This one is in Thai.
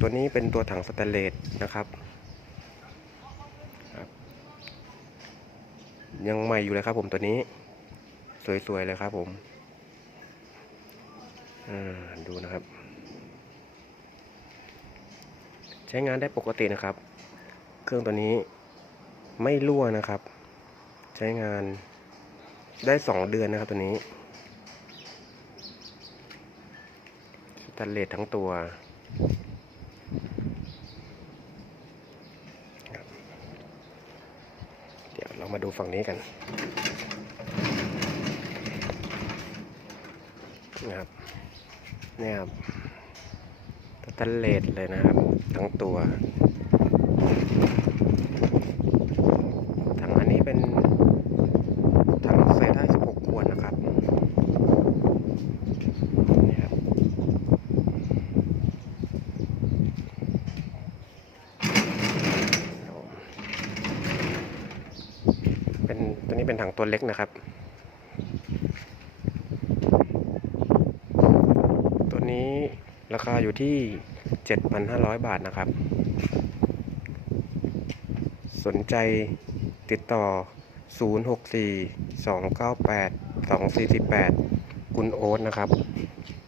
ตัวนี้เป็นตัวถังสแตนเลสนะครับ ยังใหม่อยู่เลยครับผมตัวนี้ สวยๆเลยครับผมดูนะครับ ใช้งานได้ปกตินะครับ เครื่องตัวนี้ไม่รั่วนะครับ ใช้งานได้สองเดือนนะครับตัวนี้สแตนเลสทั้งตัวครับ เรามาดูฝั่งนี้กันนะครับเนี่ยครับตะเลดเลยนะครับ ทั้งตัว ถังอันนี้เป็นถังใส่ได้ 16 ขวดนะครับนี่ครับ เป็นตัวนี้เป็นถังตัวเล็กนะครับ ตัวนี้ราคาอยู่ที่ 7,500 บาทนะครับ สนใจติดต่อ 064 298 2448 คุณโอ๊ตนะครับขอบคุณครับ